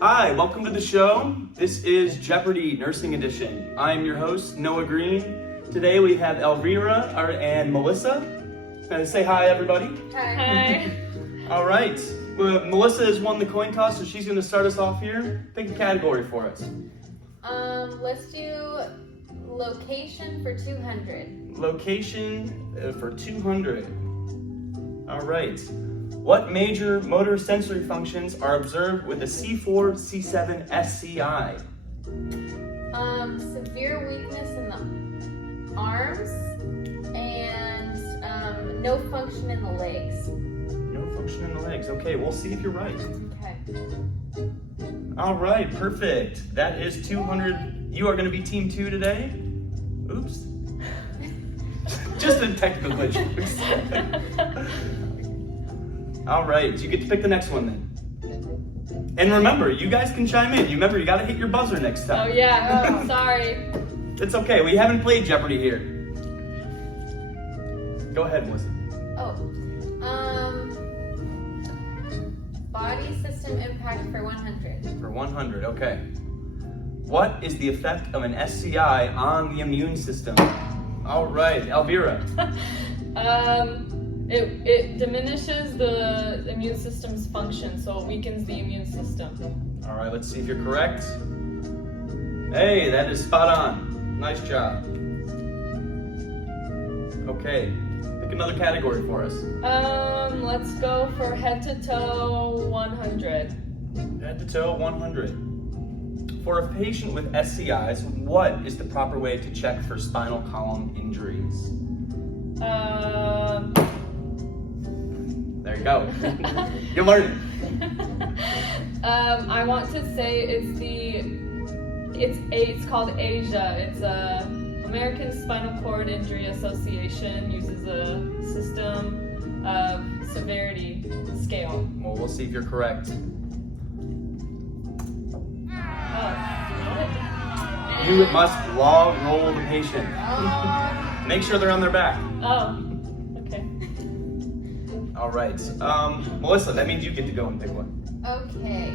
Hi, welcome to the show. This is Jeopardy! Nursing Edition. I'm your host, Noah Green. Today we have Elvira and Melissa. Say hi, everybody. Hi. All right. Well, Melissa has won the coin toss, so she's going to start us off here. Pick a category for us. Let's do location for 200. Location for 200. All right. What major motor sensory functions are observed with a C4, C7 SCI? Severe weakness in the arms and no function in the legs. No function in the legs. Okay, we'll see if you're right. Okay. All right, perfect. That is 200. You are going to be team 2 today. Oops. Just a technical glitch. All right, you get to pick the next one then. And remember, you guys can chime in. You got to hit your buzzer next time. Oh yeah, oh, sorry. It's okay, we haven't played Jeopardy here. Go ahead, Melissa. Body system impact for 100. For 100, okay. What is the effect of an SCI on the immune system? All right, Elvira. It diminishes the immune system's function, so it weakens the immune system. All right, let's see if you're correct. Hey, that is spot on. Nice job. Okay, pick another category for us. Let's go for head to toe 100. Head to toe 100. For a patient with SCIs, what is the proper way to check for spinal column injuries? There you go. You're learning. I want to say it's called Asia. It's American Spinal Cord Injury Association uses a system of severity scale. Well, we'll see if you're correct. You must log roll the patient. Make sure they're on their back. Oh, okay. All right. Melissa, that means you get to go and pick one. Okay.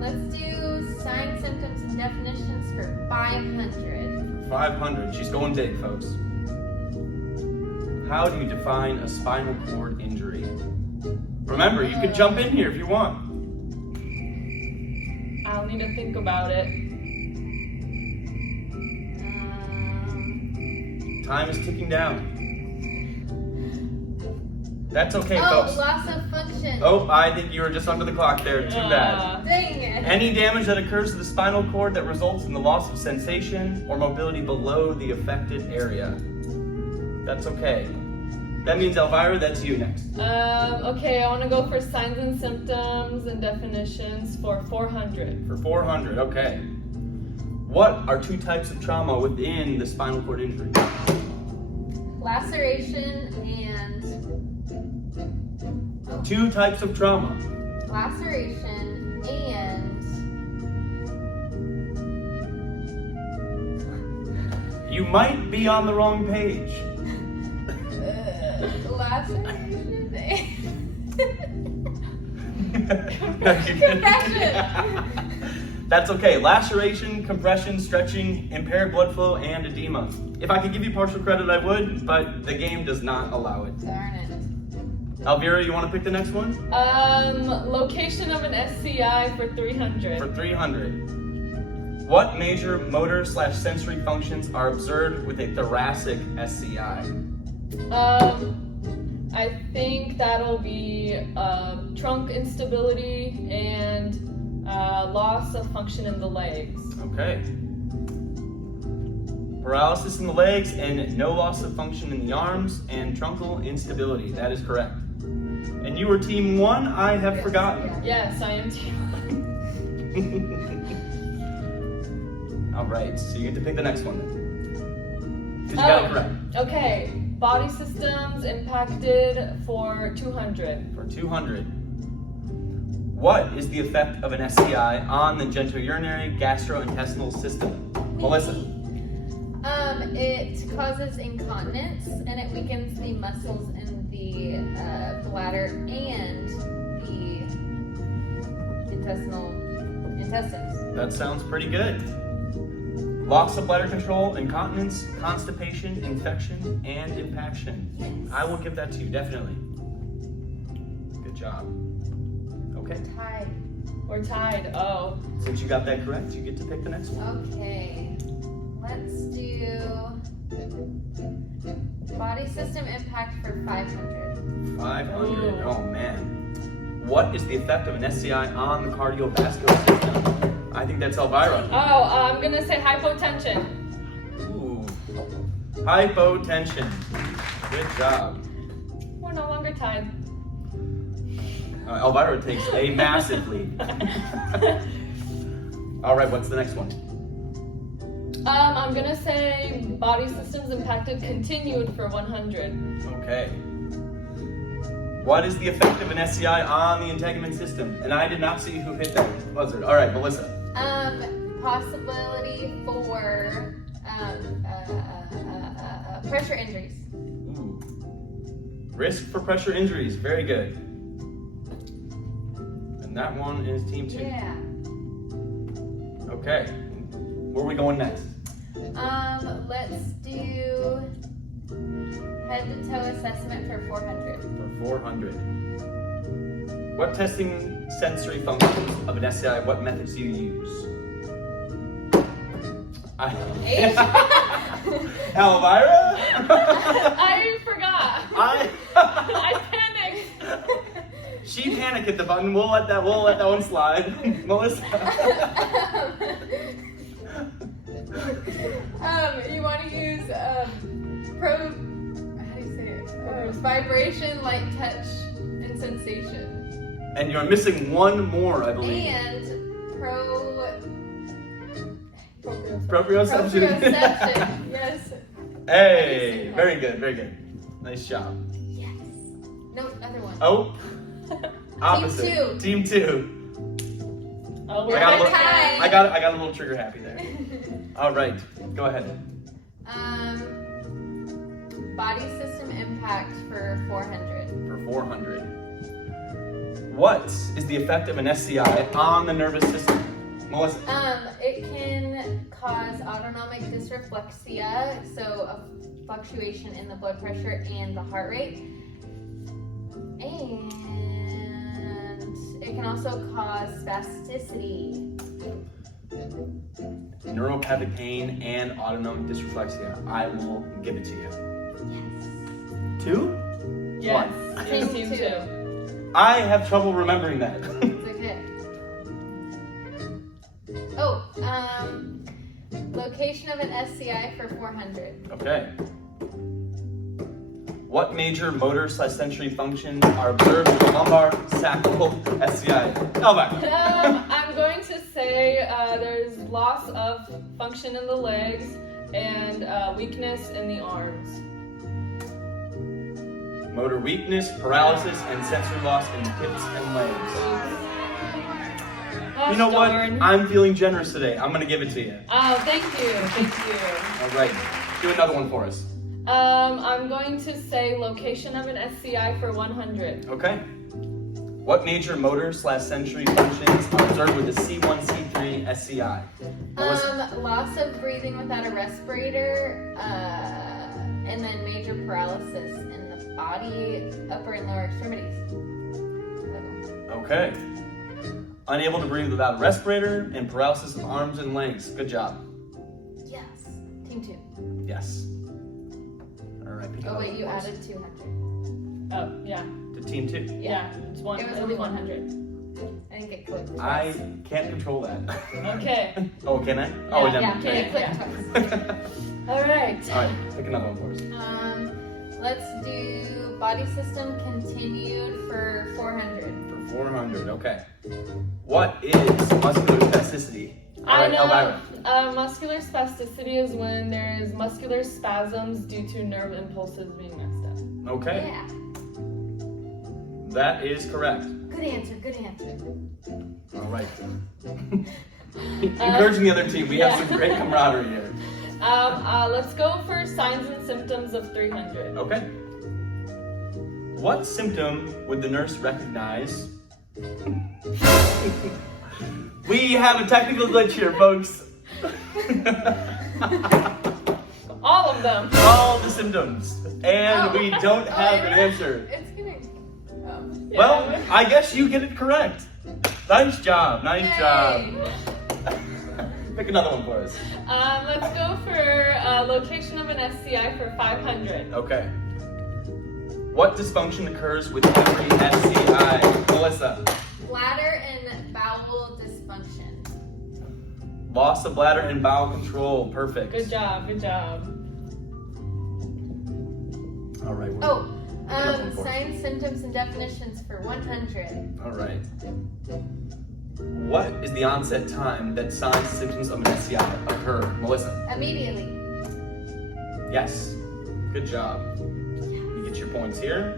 Let's do signs, symptoms, and definitions for 500. 500. She's going big, folks. How do you define a spinal cord injury? Remember, you could jump in here if you want. I'll need to think about it. Time is ticking down. That's okay, Oh, folks. loss of function. Oh, I think you were just under the clock there. Too bad. Dang it. Any damage that occurs to the spinal cord that results in the loss of sensation or mobility below the affected area. That's okay. That means, Elvira, that's you next. Okay, I want to go for signs and symptoms and definitions for 400. For 400, okay. What are 2 types of trauma within the spinal cord injury? Laceration and 2 types of trauma. laceration and You might be on the wrong page. laceration Compression. That's okay. Laceration, compression, stretching, impaired blood flow, and edema. If I could give you partial credit, I would, but the game does not allow it. Darn it. Elvira, you want to pick the next one? Location of an SCI for 300. For 300. What major motor/sensory functions are observed with a thoracic SCI? I think that'll be trunk instability and loss of function in the legs. Okay. Paralysis in the legs and no loss of function in the arms and truncal instability. That is correct. And you were team 1, I have forgotten. Yes, I am team 1. All right, so you get to pick the next one then. Because you got it correct. Okay, body systems impacted for 200. For 200. What is the effect of an SCI on the genitourinary gastrointestinal system? Melissa. It causes incontinence and it weakens the muscles in the bladder and the intestines. That sounds pretty good. Loss of bladder control, incontinence, constipation, infection, and impaction. Yes. I will give that to you, definitely. Good job. Okay. Tied. We're tied. Oh. Since you got that correct, you get to pick the next one. Okay. Let's do body system impact for 500. 500. Ooh. Oh man. What is the effect of an SCI on the cardiovascular system? I think that's Elvira. Oh, I'm gonna say hypotension. Ooh. Hypotension. Good job. We're no longer tied. Elvira takes a massive lead. All right, what's the next one? I'm gonna say body systems impacted continued for 100. Okay. What is the effect of an SCI on the integument system? And I did not see who hit that buzzard. All right, Melissa. Possibility for pressure injuries. Ooh. Risk for pressure injuries. Very good. And that one is team 2. Yeah. Okay. Where are we going next? Let's do head to toe assessment for 400. For 400. What testing sensory functions of an SCI, what methods do you use? Age? Elvira? I forgot. I panicked. She panicked at the button. We'll let that one slide. Melissa. You want to use how do you say it? Vibration, light touch, and sensation. And you're missing one more, I believe. And Proprioception. proprioception. Yes. Hey, very good, very good. Nice job. Yes. No, other one. Oh, opposite. Team 2. Oh, we're I got a little- tied. I got a little trigger happy there. All right, go ahead. Body system impact for 400. For 400. What is the effect of an SCI on the nervous system? Melissa. It can cause autonomic dysreflexia, so a fluctuation in the blood pressure and the heart rate. And it can also cause spasticity. Neuropathic pain and autonomic dysreflexia. I will give it to you. Yes. 2? Yes. One. Team Team 2. I have trouble remembering that. It's okay. Oh, location of an SCI for 400. Okay. What major motor/sensory functions are observed with the lumbar sacral SCI? Elvira. I'm going to say there's loss of function in the legs and weakness in the arms. Motor weakness, paralysis, and sensory loss in hips and legs. Gosh, You know what? darn. I'm feeling generous today. I'm gonna give it to you. Oh, thank you. All right. Do another one for us. I'm going to say location of an SCI for 100. Okay. What major motor/sensory functions are observed with the C1C3 SCI? Melissa. Loss of breathing without a respirator, and then major paralysis in the body, upper and lower extremities. Okay. Unable to breathe without a respirator and paralysis of arms and legs. Good job. Yes. Team 2. Yes. All right. pick Oh another wait, one you for us. added 200. Oh, yeah. To team 2. Yeah, it's one. It was only only 100. I think it clicked I twice. can't control that. Okay. Oh, can I? Oh, Yeah, never. Yeah, it clicked Yeah. twice. All right. All right. Pick another one for us. Let's do body system continued for 400. For 400. Okay. What is muscular spasticity? All right, Elvira. Muscular spasticity is when there is muscular spasms due to nerve impulses being messed up. Okay. Yeah. That is correct. Good answer. Good answer. All right. Encouraging the other team. We have some great camaraderie here. Let's go for signs and symptoms of 300. Okay. What symptom would the nurse recognize? We have a technical glitch here, folks. All of them. All the symptoms. And we don't have an answer. It's gonna. Yeah. Well, I guess you get it correct. Nice job. Nice Yay. job. Pick another one for us. Let's go for location of an SCI for 500. Okay. What dysfunction occurs with every SCI? Melissa. Bladder and bowel dysfunction. Loss of bladder and bowel control. Perfect. Good job, good job. All right. Oh, Another one for us. signs, symptoms, and definitions for 100. All right. What is the onset time that signs and symptoms of an SCI occur? Melissa. Immediately. Yes. Good job. You get your points here.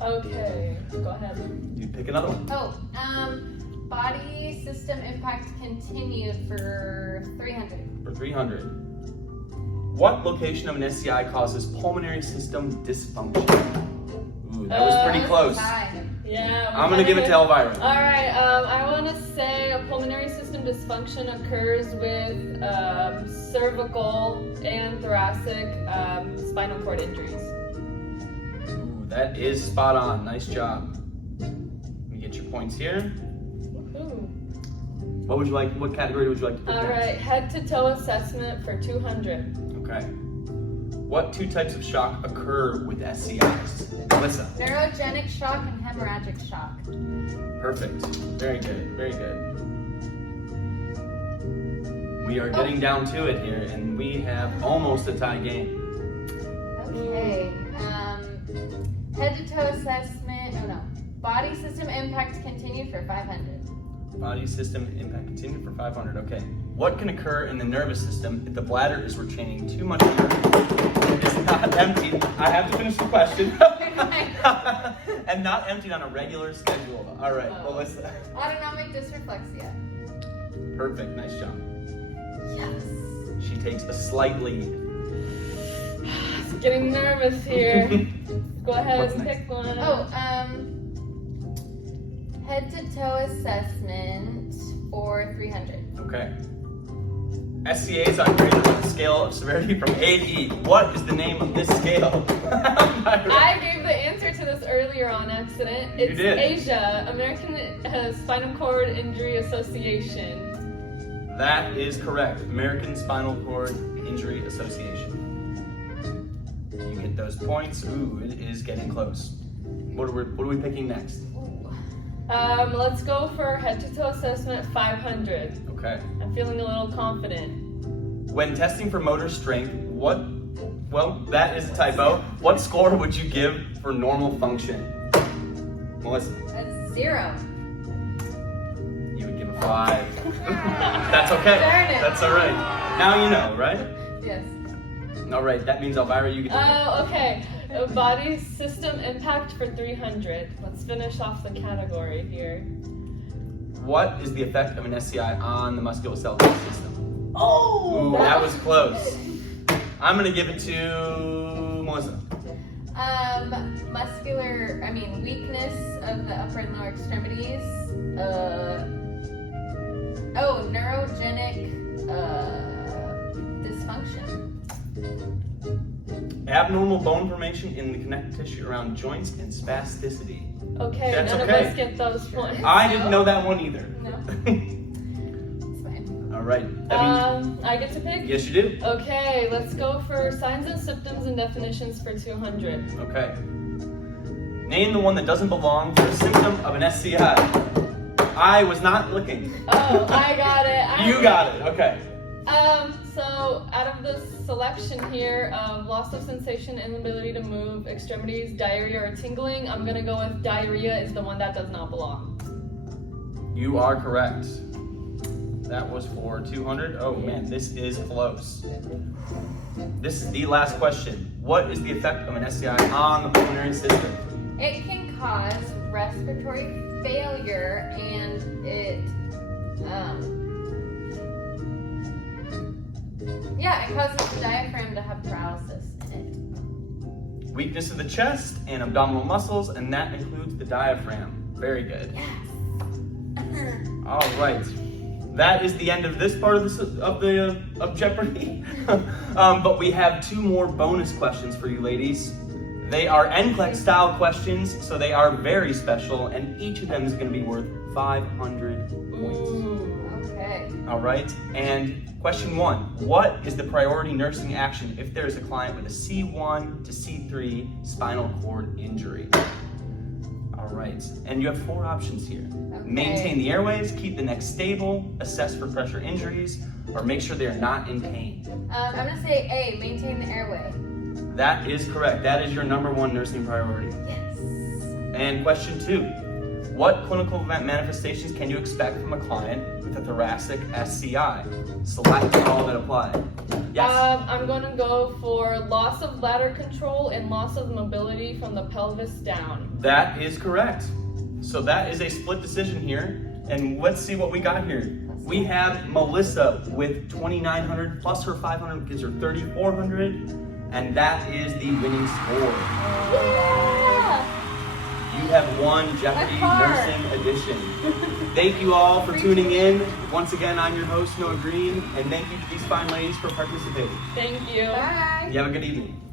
Okay, go ahead. You pick another one. Oh, body system impact continued for 300. For 300. What location of an SCI causes pulmonary system dysfunction? Ooh, that was pretty close. High. Yeah. I'm gonna give it to Elvira. All right. I want to say a pulmonary system dysfunction occurs with cervical and thoracic spinal cord injuries. Ooh, that is spot on. Nice job. Let me get your points here. Ooh. What would you like? What category would you like to pick All next? right. Head to toe assessment for 200. Okay. What two types of shock occur with SCIs? Melissa. Neurogenic shock and hemorrhagic shock. Perfect. Very good. Very good. We are getting down to it here, and we have almost a tie game. Okay. Head to toe assessment. Oh no. Body system impact continued for 500. Body system impact continued for 500. Okay. What can occur in the nervous system if the bladder is retaining too much urine? It's not emptied. I have to finish the question. And not emptied on a regular schedule. All right, Melissa. Autonomic dysreflexia. Perfect. Nice job. Yes. She takes a slightly. It's getting nervous here. Go ahead What's and next? pick one. Oh, head to toe assessment for 300. Okay. SCAs are graded on a scale of severity from A to E. What is the name of this scale? I gave the answer to this earlier on accident. It's did. Asia, American Spinal Cord Injury Association. That is correct. American Spinal Cord Injury Association. You get those points. Ooh, it is getting close. What are we picking next? Let's go for head to toe assessment 500. Okay. I'm feeling a little confident. When testing for motor strength, well, that is a typo. What score would you give for normal function? Melissa, That's 0. you would give a 5. That's okay. Darn it. That's all right. Now you know, right? Yes. All right, that means Elvira, you get to Oh, okay. Body system impact for 300. Let's finish off the category here. What is the effect of an SCI on the musculoskeletal system? Oh! Ooh, that was close. I'm gonna give it to Melissa. Weakness of the upper and lower extremities. Neurogenic dysfunction. Abnormal bone formation in the connective tissue around joints and spasticity. Okay, That's none okay. of us get those points. I didn't know that one either. No. It's fine. All right. That means I get to pick? yes, you do. Okay, let's go for signs and symptoms and definitions for 200. Okay. Name the one that doesn't belong for a symptom of an SCI. I was not looking. Oh, I got it. You got it. Okay. So out of this selection here of loss of sensation, inability to move, extremities, diarrhea, or tingling, I'm gonna go with diarrhea is the one that does not belong. You are correct. That was for 200. Oh man, this is close. This is the last question. What is the effect of an SCI on the pulmonary system? It can cause respiratory failure and it Yeah, it causes the diaphragm to have paralysis in Weakness of the chest and abdominal muscles, and that includes the diaphragm. Very good. it. Yes. All right. That is the end of this part of Jeopardy. But we have 2 more bonus questions for you ladies. They are NCLEX style questions, so they are very special, and each of them is going to be worth 500 points. Ooh. Okay. All right. And question 1: what is the priority nursing action if there is a client with a C1 to C3 spinal cord injury? All right. And you have 4 options here. Okay. Maintain the airways, keep the neck stable, assess for pressure injuries, or make sure they are not in pain. I'm gonna say A, maintain the airway. That is correct. That is your number 1 nursing priority. Yes. And question 2: what clinical manifestations can you expect from a client with a thoracic SCI? Select all that apply. Yes. I'm going to go for loss of bladder control and loss of mobility from the pelvis down. That is correct. So that is a split decision here. And let's see what we got here. We have Melissa with 2,900 plus her 500 gives her 3,400. And that is the winning score. Yeah. You have won Jeopardy High five. Nursing Edition. Thank you all for tuning in. Once again, I'm your host, Noah Green, and thank you to these fine ladies for participating. Thank you. Bye. You have a good evening.